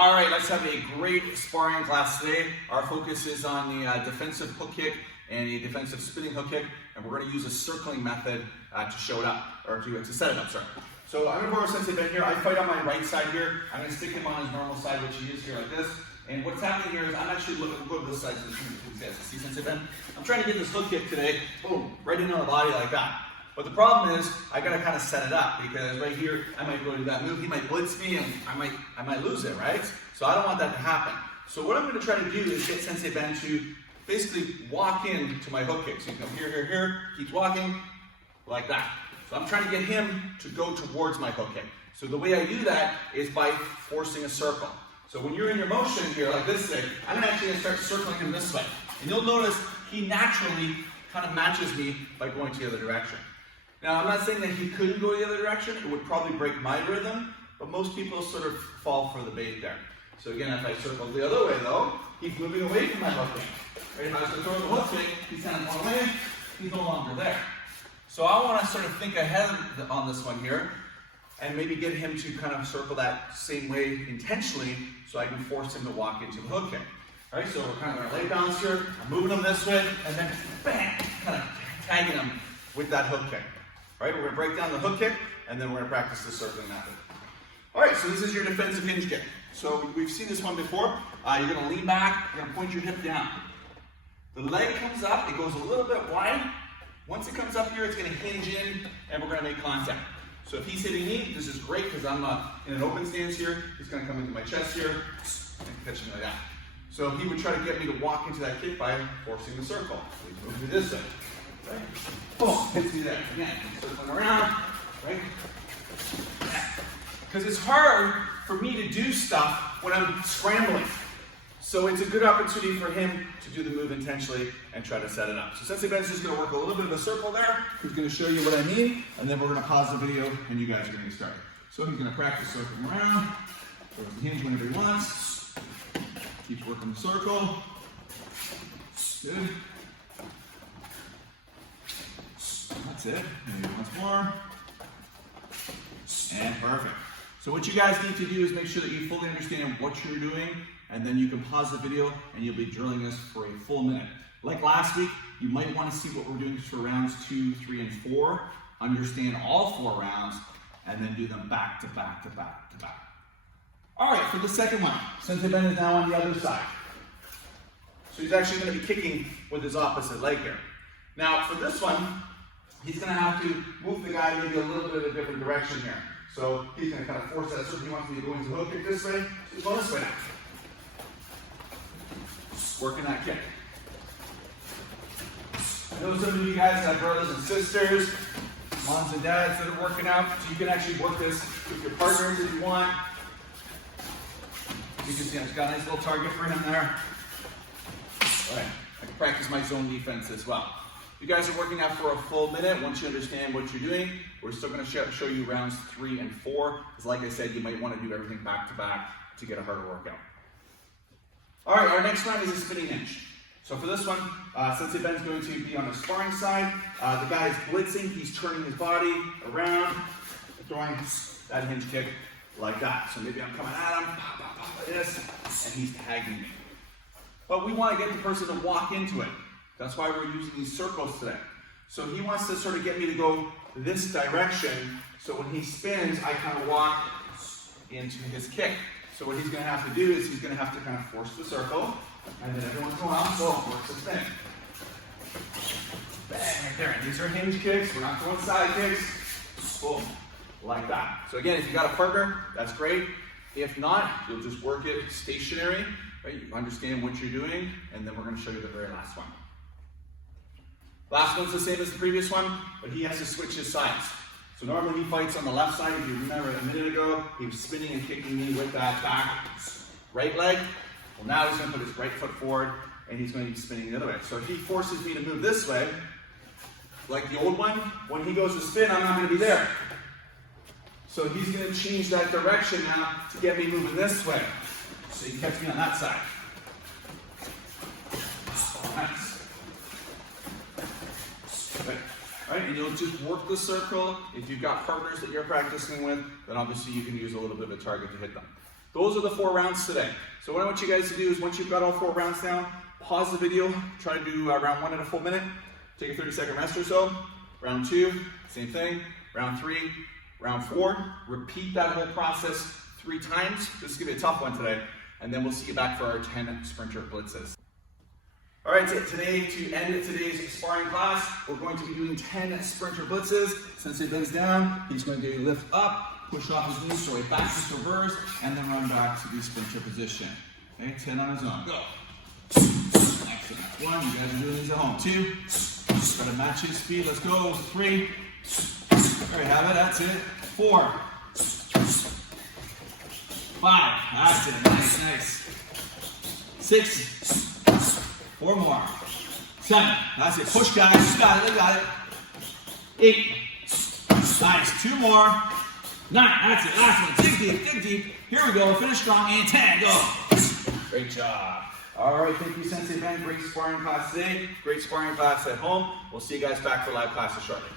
All right, let's have a great sparring class today. Our focus is on the defensive hook kick and a defensive spinning hook kick, and we're going to use a circling method to show it up, or to set it up, sorry. So I'm going to borrow Sensei Ben here. I fight on my right side here. I'm going to stick him on his normal side, which he is here like this. And what's happening here is I'm actually looking, go to this side so you can see Sensei Ben. I'm trying to get this hook kick today, boom, right into the body like that. But the problem is, I gotta kind of set it up because right here, I might go to that move, he might blitz me and I might lose it, right? So I don't want that to happen. So what I'm gonna try to do is get Sensei Ben to basically walk into my hook kick. So you come here, keeps walking, like that. So I'm trying to get him to go towards my hook kick. So the way I do that is by forcing a circle. So when you're in your motion here, like this thing, I'm actually gonna start circling him this way. And you'll notice he naturally kind of matches me by going to the other direction. Now, I'm not saying that he couldn't go the other direction. It would probably break my rhythm, but most people sort of fall for the bait there. So again, if I circle the other way though, he's moving away from my hook kick. Right? If I was to throw the hook kick, he's kind of going away, he's no longer there. So I want to sort of think ahead on this one here, and maybe get him to kind of circle that same way intentionally, so I can force him to walk into the hook kick. All right, so we're kind of going to lay balance here, I'm moving him this way, and then bam, kind of tagging him with that hook kick. All right, we're going to break down the hook kick, and then we're going to practice the circling method. All right, so this is your defensive hinge kick. So we've seen this one before. You're going to lean back, you're going to point your hip down. The leg comes up, it goes a little bit wide. Once it comes up here, it's going to hinge in, and we're going to make contact. So if he's hitting me, this is great because I'm in an open stance here. He's going to come into my chest here and catch me like that. So he would try to get me to walk into that kick by forcing the circle. So he's moving me this way. Right? Boom, hits me there. Again, circling around, right? Because it's hard for me to do stuff when I'm scrambling. So it's a good opportunity for him to do the move intentionally and try to set it up. So Sensei Ben's just going to work a little bit of a circle there. He's going to show you what I mean, and then we're going to pause the video and you guys are going to get started. So he's going to practice circling around, throws the hinge whenever he wants, keeps working the circle. Good. That's it. Maybe once more. And perfect. So what you guys need to do is make sure that you fully understand what you're doing, and then you can pause the video and you'll be drilling this for a full minute. Like last week, you might want to see what we're doing for rounds 2, 3, and 4. Understand all 4 rounds, and then do them back to back to back to back. All right, for the second one, Sensei Ben is now on the other side. So he's actually going to be kicking with his opposite leg here. Now for this one, he's going to have to move the guy maybe a little bit of a different direction here. So he's going to kind of force that circle. He wants me to go into the hook kick this way. So he's going this way now. Working that kick. I know some of you guys have brothers and sisters, moms and dads that are working out. So you can actually work this with your partners if you want. You can see I've got a nice little target for him there. All right. I can practice my zone defense as well. You guys are working out for a full minute. Once you understand what you're doing, we're still going to show you rounds 3 and 4. Because like I said, you might want to do everything back to back to get a harder workout. All right, our next round is a spinning hinge. So for this one, Sensei Ben's going to be on the sparring side. The guy is blitzing. He's turning his body around, throwing that hinge kick like that. So maybe I'm coming at him, pop, pop, pop, like this, and he's tagging me. But we want to get the person to walk into it. That's why we're using these circles today. So he wants to sort of get me to go this direction, so when he spins, I kind of walk into his kick. So what he's going to have to do is he's going to have to kind of force the circle, and then everyone's going out, so force the spin. Bang, right there. And these are hinge kicks. We're not throwing side kicks. Boom, like that. So again, if you got a partner, that's great. If not, you'll just work it stationary, right? You understand what you're doing, and then we're going to show you the very last one. Last one's the same as the previous one, but he has to switch his sides. So normally he fights on the left side. If you remember a minute ago, he was spinning and kicking me with that back right leg. Well, now he's going to put his right foot forward, and he's going to be spinning the other way. So if he forces me to move this way, like the old one, when he goes to spin, I'm not going to be there. So he's going to change that direction now to get me moving this way. So he catch me on that side. Nice. Okay. Right, and you'll just work the circle. If you've got partners that you're practicing with, then obviously you can use a little bit of a target to hit them. Those are the 4 rounds today. So what I want you guys to do is once you've got all 4 rounds down, pause the video, try to do round 1 in a full minute, take a 30-second rest or so. Round 2, same thing. Round 3, round 4, repeat that whole process 3 times. This is gonna be a tough one today. And then we'll see you back for our 10 sprinter blitzes. All right, today, to end today's sparring class, we're going to be doing 10 sprinter blitzes. Sensei lays down, he's going to lift up, push off his knees, so he backs to reverse, and then run back to the sprinter position. Okay, 10 on his own, go. Excellent, that's 1, you guys are doing these at home. 2, gotta match his speed, let's go. 3, there we have it, that's it. 4, 5, that's it, nice. 6, 4 more. 7, that's it, push guys, you got it, they got it. 8, nice, 2 more. 9, that's it, last one, dig deep. Here we go, finish strong, and 10, go. Great job. All right, thank you, Sensei Ben. Great sparring class today. Great sparring class at home. We'll see you guys back for live classes shortly.